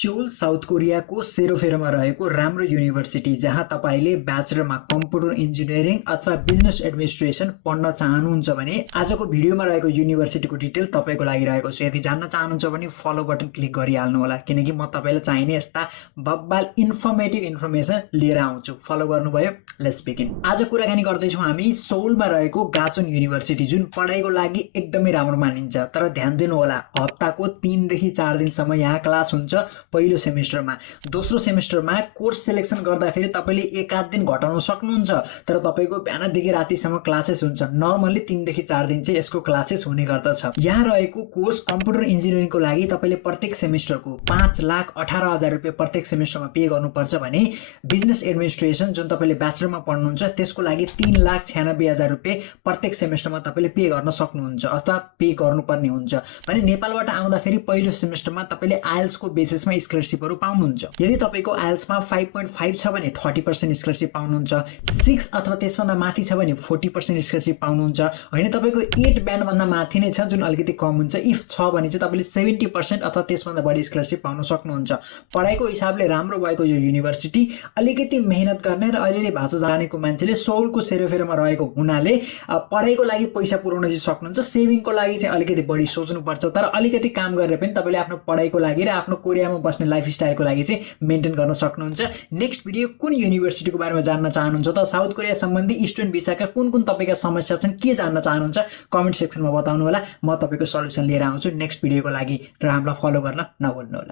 Seoul south कोरियाको सेरोफेरोमा रहेको राम्रो युनिभर्सिटी जहाँ तपाईँले ब्याचलरमा कम्प्युटर इन्जिनियरिङ अथवा बिजनेस एडमिनिस्ट्रेसन पढ्न चाहनुहुन्छ भने आजको भिडियोमा रहेको युनिभर्सिटीको डिटेल तपाईँको लागि रहेको छ। यदि जान्न चाहनुहुन्छ भने फलो बटन क्लिक गरिहाल्नु होला, किनकि म तपाईँलाई चाहिने यस्ता बब्बाल इन्फर्मेटिभ इन्फर्मेसन लिएर आउँछु। फलो गर्नुभयो, लेट्स बिगिन। आज कुराकानी गर्दैछौँ हामी सोलमा रहेको गाचोन युनिभर्सिटी, जुन पढाइको लागि एकदमै राम्रो मानिन्छ। तर ध्यान दिनु होला, हप्ताको 3 देखि 4 दिनसम्म यहाँ क्लास हुन्छ पहिलो सेमेस्टरमा। दोस्रो सेमेस्टरमा कोर्स सिलेक्सन गर्दाखेरि तपाईँले 1-8 दिन घटाउन सक्नुहुन्छ, तर तपाईँको बिहानदेखि रातिसम्म क्लासेस हुन्छ। नर्मल्ली 3 देखि 4 दिन चाहिँ यसको क्लासेस हुने गर्दछ। यहाँ रहेको कोर्स कम्प्युटर इन्जिनियरिङको लागि तपाईँले प्रत्येक सेमेस्टरको 5,18,000 रुपियाँ प्रत्येक सेमेस्टरमा पे गर्नुपर्छ भने बिजनेस एडमिनिस्ट्रेसन जुन तपाईँले ब्याचलरमा पढ्नुहुन्छ त्यसको लागि 3,96,000 रुपियाँ प्रत्येक सेमेस्टरमा तपाईँले पे गर्न सक्नुहुन्छ अथवा पे गर्नुपर्ने हुन्छ। भने नेपालबाट आउँदाखेरि पहिलो सेमेस्टरमा तपाईँले आइएल्सको बेसिसमा स्कलरसिपहरू पाउनुहुन्छ। यदि तपाईँको आइएल्समा 5.5 छ भने 30% स्कलरसिप पाउनुहुन्छ, 6 अथवा त्यसभन्दा माथि छ भने 40% स्कलरसिप पाउनुहुन्छ। होइन, तपाईँको 8 ब्यान्डभन्दा माथि नै छ जुन अलिकति कम हुन्छ। इफ छ भने चाहिँ तपाईँले 70% अथवा त्यसभन्दा बढी स्कलरसिप पाउन सक्नुहुन्छ। पढाइको हिसाबले राम्रो भएको यो युनिभर्सिटी अलिकति मेहनत गर्ने र अलिअलि भाषा जानेको मान्छेले सोलको सेरोफेरोमा रहेको हुनाले पढाइको लागि पैसा पुर्याउन चाहिँ सक्नुहुन्छ। सेभिङको लागि चाहिँ अलिकति बढी सोच्नुपर्छ, तर अलिकति काम गरेर पनि तपाईँले आफ्नो पढाइको लागि र आफ्नो कोरियामा बस्ने लाइफस्टाइलको लागि चाहिँ मेन्टेन गर्न सक्नुहुन्छ। नेक्स्ट भिडियो कुन युनिभर्सिटीको बारेमा जान्न चाहनुहुन्छ त साउथ कोरिया सम्बन्धी स्टुडेन्ट भिसाका कुन कुन तपाईँका समस्या छन्, के जान्न चाहनुहुन्छ कमेन्ट सेक्सनमा बताउनु होला। म तपाईँको सल्युसन लिएर आउँछु नेक्स्ट भिडियोको लागि, र हामीलाई फलो गर्न नभुल्नु होला।